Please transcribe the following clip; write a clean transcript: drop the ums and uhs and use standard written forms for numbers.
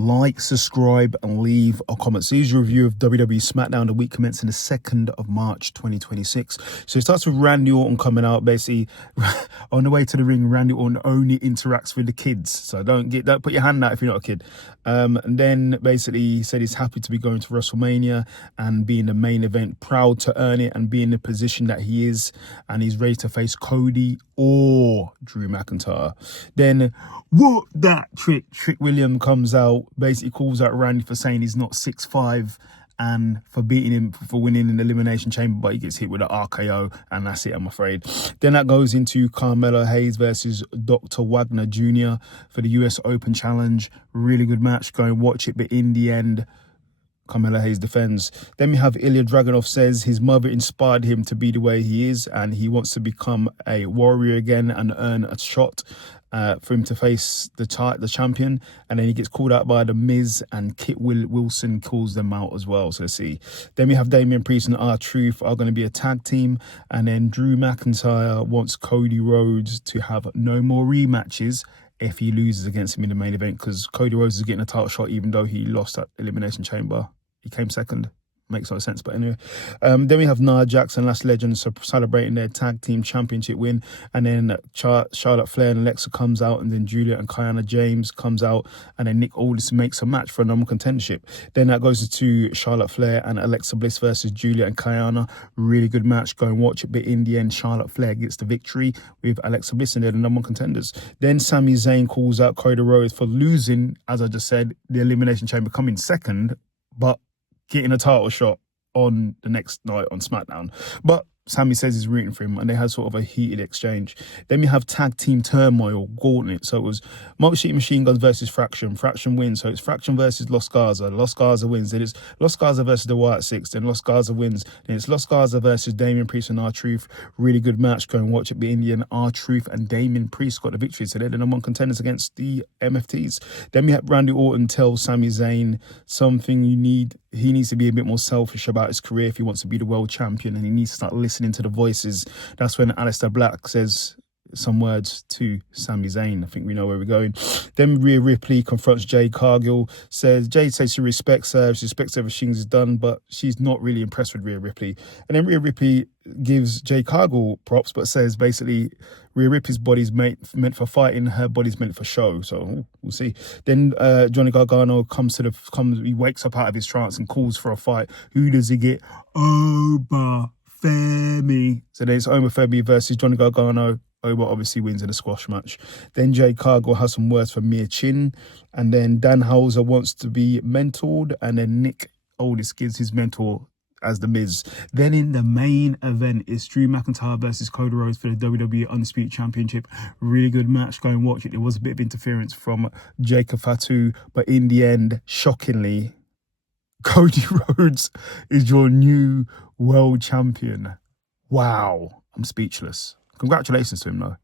like, subscribe, and leave a comment. So here's your review of WWE SmackDown, the week commencing the 2nd of March 2026. So it starts with Randy Orton coming out. Basically, on the way to the ring, Randy Orton only interacts with the kids. So don't put your hand out if you're not a kid. And then basically he said he's happy to be going to WrestleMania and be in the main event, proud to earn it and be in the position that he is. And he's ready to face Cody or Drew McIntyre. Then what that Trick William comes out, basically calls out Randy for saying he's not 6'5", and for beating him, for winning in the Elimination Chamber, but he gets hit with an RKO, and that's it, I'm afraid. Then that goes into Carmelo Hayes versus Dr. Wagner Jr. for the US Open Challenge. Really good match. Go and watch it, but in the end, Carmelo Hayes defends. Then we have Ilya Dragunov says his mother inspired him to be the way he is, and he wants to become a warrior again and earn a shot for him to face the champion. And then he gets called out by The Miz, and Kit Wilson calls them out as well. So let's see. Then we have Damian Priest and R-Truth are going to be a tag team. And then Drew McIntyre wants Cody Rhodes to have no more rematches if he loses against him in the main event, because Cody Rhodes is getting a title shot even though he lost at Elimination Chamber. He came second. Makes no sense, but anyway. Then we have Nia Jax and Last Legend celebrating their tag team championship win. And then Charlotte Flair and Alexa comes out, and then Julia and Kiana James comes out, and then Nick Aldis makes a match for a number contendership. Then that goes to Charlotte Flair and Alexa Bliss versus Julia and Kiana. Really good match. Go and watch it. But in the end, Charlotte Flair gets the victory with Alexa Bliss, and they're the number one contenders. Then Sami Zayn calls out Cody Rhodes for losing, as I just said, the Elimination Chamber, coming second, but getting a title shot on the next night on SmackDown. But Sammy says he's rooting for him, and they had sort of a heated exchange. Then we have tag team turmoil, gauntlet. So it was Motor City Machine Guns versus Fraction. Fraction wins. So it's Fraction versus Los Garza. Los Garza wins. Then it's Los Garza versus the Wyatt Six. Then Los Garza wins. Then it's Los Garza versus Damian Priest and R-Truth. Really good match. Go and watch it. Be Indian. R-Truth and Damian Priest got the victory. So they're the number one contenders against the MFTs. Then we have Randy Orton tell Sami Zayn something he needs to be a bit more selfish about his career if he wants to be the world champion, and he needs to start listening to the voices. That's when Aleister Black says some words to Sami Zayn. I think we know where we're going. Then Rhea Ripley confronts Jade Cargill. Jade says she respects her, she respects everything she's done, but she's not really impressed with Rhea Ripley. And then Rhea Ripley gives Jade Cargill props, but says basically Rhea Ripley's body's meant for fighting, her body's meant for show. So we'll see. Then Johnny Gargano he wakes up out of his trance and calls for a fight. Who does he get? Oba Femi. So then it's Oba Femi versus Johnny Gargano. Oba obviously wins in a squash match. Then Jade Cargill has some words for Mia Chin. And then Dan Houser wants to be mentored. And then Nick Aldis gives his mentor as The Miz. Then in the main event is Drew McIntyre versus Cody Rhodes for the WWE Undisputed Championship. Really good match. Go and watch it. There was a bit of interference from Jacob Fatu, but in the end, shockingly, Cody Rhodes is your new world champion. Wow. I'm speechless. Congratulations to him, though.